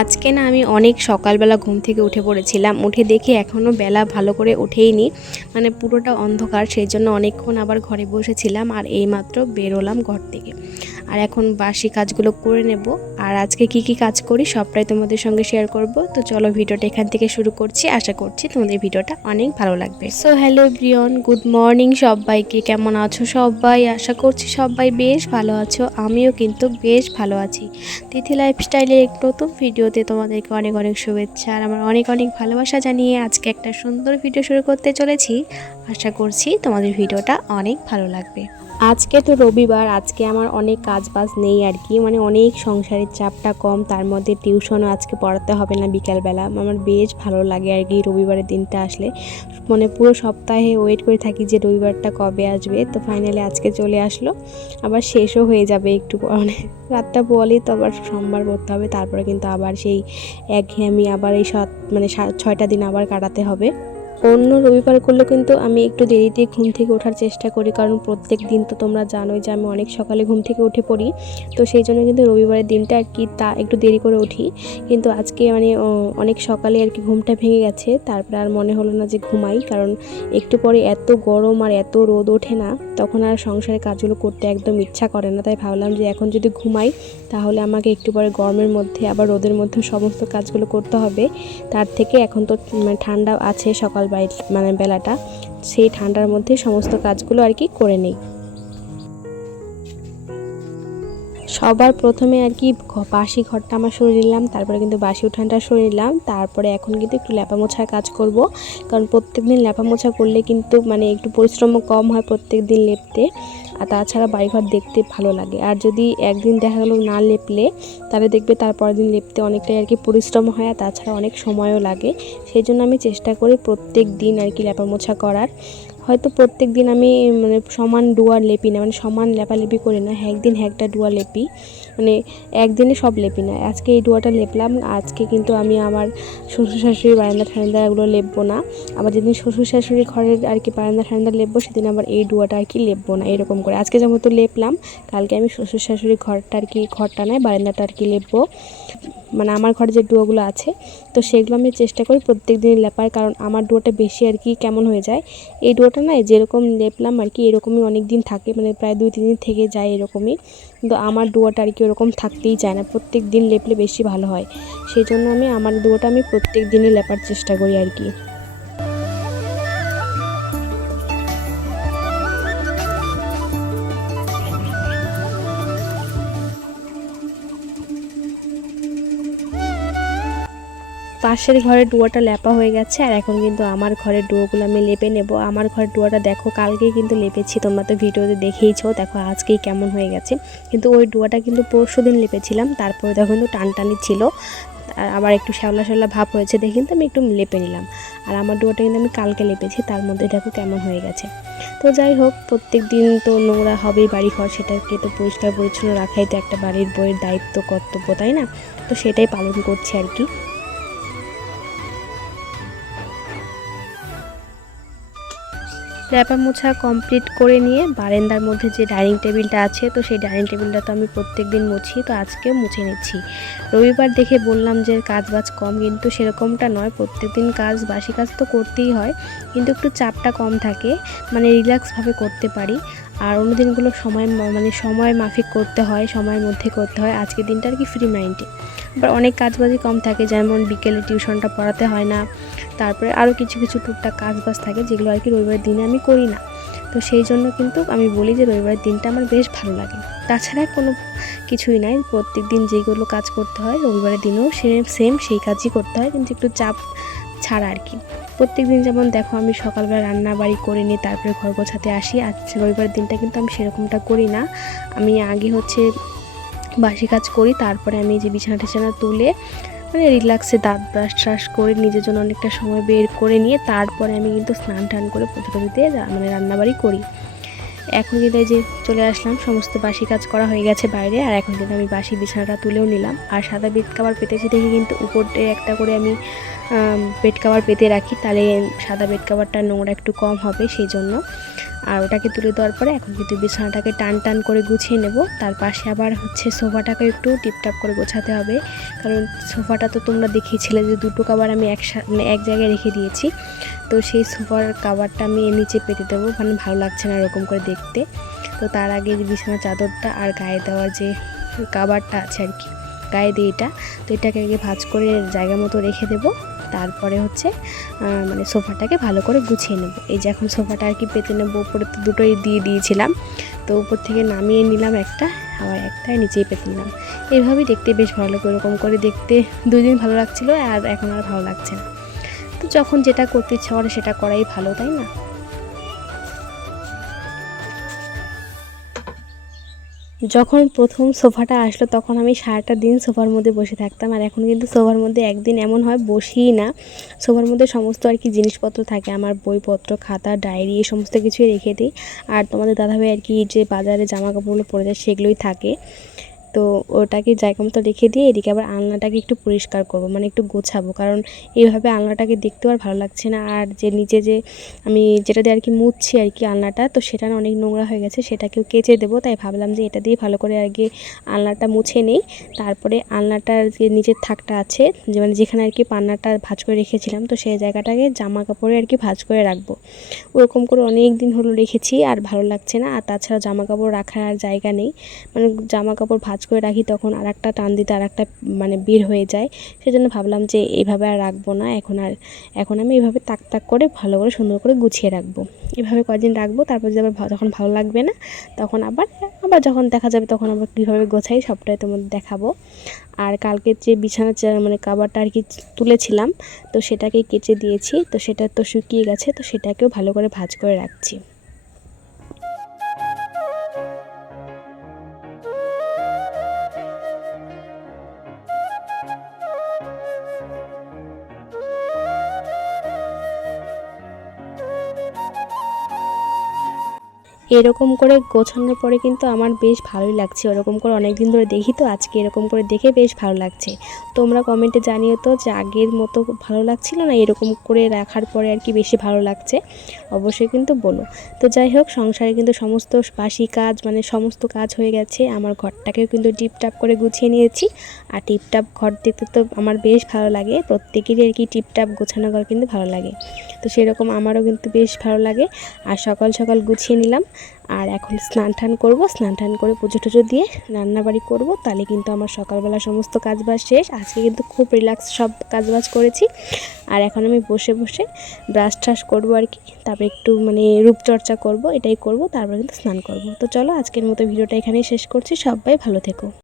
আজকে না আমি অনেক সকালবেলা ঘুম থেকে উঠে পড়েছিলাম। উঠে দেখি এখনও বেলা ভালো করে ওঠেইনি, মানে পুরোটা অন্ধকার। সেই জন্য অনেকক্ষণ আবার ঘরে বসেছিলাম আর এইমাত্র বেরোলাম ঘর থেকে। আর এখন বাসি কাজগুলো করে নেব। আর আজকে কি কাজ করি সবটাই তোমাদের সঙ্গে শেয়ার করব। তো চলো ভিডিওটা এখান থেকে শুরু করছি। আশা করছি তোমাদের ভিডিওটা অনেক ভালো লাগবে। So hello everyone, good morning সবাইকে। কেমন আছো সবাই? আশা করছি সবাই বেশ ভালো আছো। আমিও কিন্তু বেশ ভালো আছি। তিথি লাইফস্টাইলের এক নতুন ভিডিওতে তোমাদেরকে অনেক অনেক শুভেচ্ছা আর আমার অনেক অনেক ভালোবাসা জানিয়ে আজকে একটা সুন্দর ভিডিও শুরু করতে চলেছি। আশা করছি তোমাদের ভিডিওটা অনেক ভালো লাগবে। আজকে তো রবিবার, আজকে আমার অনেক কাজ বাজ নেই আর কি, মানে অনেক সংসারের চাপটা কম, তার মধ্যে টিউশনও আজকে পড়াতে হবে না বিকালবেলা। আমার বেশ ভালো লাগে আর কি রবিবারের দিনটা আসলে। মানে পুরো সপ্তাহে ওয়েট করে থাকি যে রবিবারটা কবে আসবে। তো ফাইনালি আজকে চলে আসলো, আবার শেষও হয়ে যাবে একটু, মানে রাতটা বলেই তো আবার সোমবার করতে হবে, তারপরে কিন্তু আবার সেই একঘেয়েমি আবার এই 6টা দিন আবার কাটাতে হবে। অন্য রবিবার করলে কিন্তু আমি একটু দেরিতে ঘুম থেকে ওঠার চেষ্টা করি, কারণ প্রত্যেক দিন তো তোমরা জানোই যে আমি অনেক সকালে ঘুম থেকে উঠে পড়ি। তো সেই জন্য কিন্তু রবিবারের দিনটা আর কি তা একটু দেরি করে উঠি। কিন্তু আজকে মানে অনেক সকালে আর কি ঘুমটা ভেঙে গেছে, তারপরে আর মনে হলো না যে ঘুমাই, কারণ একটু পরে এত গরম আর এত রোদ ওঠে না, তখন আর সংসারের কাজগুলো করতে একদম ইচ্ছা করে না। তাই ভাবলাম যে এখন যদি ঘুমাই তাহলে আমাকে একটু পরে গরমের মধ্যে আবার রোদের মধ্যে সমস্ত কাজগুলো করতে হবে। তার থেকে এখন তো ঠান্ডা আছে সকাল মানে বেলাটা, সেই ঠান্ডার মধ্যে সমস্ত কাজগুলো আর কি করে নেই। সবার প্রথমে আর কি বাসি ঘরটা আমার সরিয়ে নিলাম, তারপরে কিন্তু বাসি উঠানটা সরিয়ে নিলাম। তারপরে এখন কিন্তু একটু ল্যাপা মোছার কাজ করব, কারণ প্রত্যেক দিন ল্যাপা মোছা করলে কিন্তু মানে একটু পরিশ্রমও কম হয় প্রত্যেক দিন লেপতে, আর তাছাড়া বাড়িঘর দেখতে ভালো লাগে। আর যদি একদিন দেখা গেলো না লেপলে তাহলে দেখবে তারপরের দিন লেপতে অনেকটাই আর কি পরিশ্রম হয়, আর তাছাড়া অনেক সময়ও লাগে। সেই জন্য আমি চেষ্টা করি প্রত্যেক দিন আর কি ল্যাপা মোছা করার। হয়তো প্রত্যেক দিন আমি মানে সমান ডুয়ার লেপি না, মানে সমান লেপালেপি করি না, একদিন একটা ডুয়া লেপি, মানে একদিনে সব লেপি না। আজকে এই ডুয়াটা লেপলাম, আজকে কিন্তু আমি আমার শ্বশুর শাশুড়ি বারান্দা ঠান্ডা এগুলো লেপবো না। আবার যেদিন শ্বশুর শাশুড়ি ঘরের আর কি বারান্দা ঠান্ডা লেপবো সেদিন আবার এই ডুয়াটা আর কি লেপবো না, এরকম করে। আজকে যেমন তো লেপলাম, কালকে আমি শ্বশুর শাশুড়ি ঘরটা আর কি, ঘরটা নয় বারান্দাটা আর কি লেপবো, মানে আমার ঘরে যে ডুয়োগুলো আছে। তো সেগুলো আমি চেষ্টা করি প্রত্যেক দিন লেপার, কারণ আমার ডুয়োটা বেশি আর কি কেমন হয়ে যায়। এই ডুয়োটা না যেরকম লেপলাম আর কি এরকমই অনেক দিন থাকে, মানে প্রায় 2-3 দিন থেকে যায় এরকমই। কিন্তু আমার ডুয়োটা আর কি ওরকম থাকতেই চায় না, প্রত্যেক দিন লেপলে বেশি ভালো হয়। সেই জন্য আমি আমার ডুয়োটা আমি প্রত্যেক দিনই লেপার চেষ্টা করি আর কি। পাশের ঘরের ডুয়োটা লেপা হয়ে গেছে, আর এখন কিন্তু আমার ঘরের ডুয়োগুলো আমি লেপে নেব। আমার ঘরের ডুয়োটা দেখো কালকেই কিন্তু লেপেছি, তোমরা তো ভিডিওতে দেখেইছো, দেখো আজকেই কেমন হয়ে গেছে। কিন্তু ওই ডুয়োটা কিন্তু পরশুদিন লেপেছিলাম, তারপরে দেখো কিন্তু টানটানি ছিল, আর আবার একটু শ্যাওলা শ্যাওলা ভাব হয়েছে দেখে কিন্তু আমি একটু লেপে নিলাম। আর আমার ডুয়োটা কিন্তু আমি কালকে লেপেছি, তার মধ্যে দেখো কেমন হয়ে গেছে। তো যাই হোক, প্রত্যেক দিন তো নোংরা হবেই বাড়ি ঘর, সেটাকে তো পরিষ্কার পরিচ্ছন্ন রাখাই তো একটা বাড়ির বউয়ের দায়িত্ব, কর্তব্য, তাই না? তো সেটাই পালন করছি আর কি। ল্যাপা মোছা কমপ্লিট করে নিয়ে বারান্দার মধ্যে যে ডাইনিং টেবিলটা আছে, তো সেই ডাইনিং টেবিলটা তো আমি প্রত্যেক দিন মুছি, তো আজকেও মুছে নিচ্ছি। রবিবার দেখে বললাম যে কাজ বাজ কম, কিন্তু সেরকমটা নয়, প্রত্যেক দিন কাজ বাসি কাজ তো করতেই হয়, কিন্তু একটু চাপটা কম থাকে, মানে রিল্যাক্সভাবে করতে পারি। আর অন্য দিনগুলো সময় মাফিক করতে হয়, সময়ের মধ্যে করতে হয়। আজকের দিনটা আর কি ফ্রি মাইন্ডে। আবার অনেক কাজবাজই কম থাকে, যেমন বিকেলে টিউশনটা পড়াতে হয় না, তারপরে আরও কিছু কিছু টুকটাক কাজবাজ থাকে যেগুলো আর কি রবিবারের দিনে আমি করি না। তো সেই জন্য কিন্তু আমি বলি যে রবিবারের দিনটা আমার বেশ ভালো লাগে। তাছাড়া কোনো কিছুই নাই, প্রত্যেক দিন যেগুলো কাজ করতে হয় রবিবারের দিনেও সেম সেই কাজই করতে হয়, কিন্তু একটু চাপ ছাড়া আর কি। প্রত্যেক দিন যেমন দেখো আমি সকালবেলা রান্না বাড়ি করে নিই, তারপরে ঘর গোছাতে আসি। আজ রবিবারের দিনটা কিন্তু আমি সেরকমটা করি না। আমি আগে হচ্ছে বাসি কাজ করি, তারপরে আমি যে বিছানা টিছানা তুলে মানে রিল্যাক্সে দাঁত ব্রাশ ট্রাশ করে নিজের জন্য অনেকটা সময় বের করে নিয়ে তারপরে আমি কিন্তু স্নান টান করে পুজো টুজো দিয়ে মানে রান্নাবাড়ি করি। এখন কিন্তু এই যে চলে আসলাম, সমস্ত বাসি কাজ করা হয়ে গেছে বাইরে, আর এখন কিন্তু আমি বাসি বিছানাটা তুলেও নিলাম। আর সাদা বেড কাভার পেতেছি দেখে কিন্তু উপরে একটা করে আমি বেড কাভার পেতে রাখি, তাহলে সাদা বেড কাভারটা নোংরা একটু কম হবে সেই জন্য। আর ওটাকে তুলে দেওয়ার পরে এখন কিন্তু বিছানাটাকে টান টান করে গুছিয়ে নেব। তার পাশে আবার হচ্ছে সোফাটাকে একটু টিপটাপ করে গোছাতে হবে, কারণ সোফাটা তো তোমরা দেখিয়েছিলে যে দুটো কভার আমি এক জায়গায় রেখে দিয়েছি। তো সেই সোফার কভারটা আমি নিচে পেতে দেবো, মানে ভালো লাগছে না এরকম করে দেখতে। তো তার আগে যে বিছানার চাদরটা আর গায়ে দেওয়ার যে কভারটা আছে আর কি, গায়ে দিয়ে এটা, তো এটাকে আগে ভাঁজ করে জায়গা মতো রেখে দেবো। তারপরে হচ্ছে মানে সোফাটাকে ভালো করে গুছিয়ে নেব। এই যে এখন সোফাটা আর কি পেতে নেবো, উপরে তো দুটোই দিয়ে দিয়েছিলাম, তো উপর থেকে নামিয়ে নিলাম একটা, আবার একটা নিচেই পেতে নিলাম। এইভাবেই দেখতে বেশ ভালো লাগে, ওরকম করে দেখতে 2 দিন ভালো লাগছিলো, আর এখন আর ভালো লাগছে না। তো যখন যেটা করতে ইচ্ছা করে সেটা করাই ভালো, তাই না? যখন প্রথম সোফাটা আসলো তখন আমি সারাটা দিন সোফার মধ্যে বসে থাকতাম, আর এখন কিন্তু সোফার মধ্যে একদিন এমন হয় বসিই না। সোফার মধ্যে সমস্ত আর কি জিনিসপত্র থাকে, আমার বইপত্র, খাতা, ডায়েরি, এই সমস্ত কিছুই রেখে দিই। আর তোমাদের দাদাভাই আর কি যে বাজারে জামা কাপড়গুলো পরে যায় সেগুলোই থাকে। তো ওটাকে জায়গা মতো রেখে দিয়ে এদিকে আবার আলনাটাকে একটু পরিষ্কার করবো, মানে একটু গোছাবো, কারণ এইভাবে আলনাটাকে দেখতেও আর ভালো লাগছে না। আর যে নিচে যে আমি যেটা দিয়ে আর কি মুছছি আর কি আলনাটা, তো সেটা না অনেক নোংরা হয়ে গেছে, সেটাকেও কেচে দেবো। তাই ভাবলাম যে এটা দিয়ে ভালো করে আর কি আলনাটা মুছে নেই, তারপরে আলনাটার যে নিচের থাকটা আছে, যে মানে যেখানে আর কি পান্নাটা ভাঁজ করে রেখেছিলাম, তো সেই জায়গাটাকে জামা কাপড়ে আর কি ভাঁজ করে রাখবো। ওরকম করে অনেক দিন হলো রেখেছি, আর ভালো লাগছে না। আর তাছাড়া জামা কাপড় রাখার আর জায়গা নেই, মানে জামা কাপড় ভাঁজ করে রাখি তখন আর একটা টান দিতে আর একটা মানে বের হয়ে যায়। সেজন্য ভাবলাম যে এইভাবে আর রাখবো না, এখন আমি এইভাবে তাক তাক করে ভালো করে সুন্দর করে গুছিয়ে রাখবো। এভাবে কয়েকদিন রাখবো, তারপর যদি আবার যখন ভালো লাগবে না তখন আবার যখন দেখা যাবে তখন আবার কীভাবে গোছাই সবটাই তোমাদের দেখাবো। আর কালকে যে বিছানা মানে কভারটা আর কি তুলেছিলাম, তো সেটাকে কেচে দিয়েছি, তো সেটা তো শুকিয়ে গেছে, তো সেটাকেও ভালো করে ভাঁজ করে রাখছি। এরকম করে গোছানোর পরে কিন্তু আমার বেশ ভালোই লাগছে, ওরকম করে অনেক দিন ধরে দেখি, তো আজকে এরকম করে দেখে বেশ ভালো লাগছে। তোমরা কমেন্টে জানিও তো যে আগের মতো ভালো লাগছিল না এরকম করে রাখার পরে আর কি বেশি ভালো লাগছে, অবশ্যই কিন্তু বলো। তো যাই হোক, সংসারে কিন্তু সমস্ত বাসি কাজ মানে সমস্ত কাজ হয়ে গেছে, আমার ঘরটাকেও কিন্তু টিপটাপ করে গুছিয়ে নিয়েছি। আর টিপটাপ ঘর দেখতে তো আমার বেশ ভালো লাগে, প্রত্যেকেরই আর কি টিপটাপ গোছানো ঘর কিন্তু ভালো লাগে, তো সেরকম আমারও কিন্তু বেশ ভালো লাগে। আর সকাল সকাল গুছিয়ে নিলাম, আর এখন স্নান টান করবো, স্নান টান করে পুজো টুজো দিয়ে রান্নাবাড়ি করব, তাহলে কিন্তু আমার সকালবেলা সমস্ত কাজবাজ শেষ। আজকে কিন্তু খুব রিল্যাক্স সব কাজবাজ করেছি। আর এখন আমি বসে বসে ব্রাশ ট্রাশ করবো আর কি, তারপরে একটু মানে রূপচর্চা করব, এটাই করব, তারপরে কিন্তু স্নান করব। তো চলো আজকের মতো ভিডিওটা এখানেই শেষ করছি, সবাই ভালো থেকো।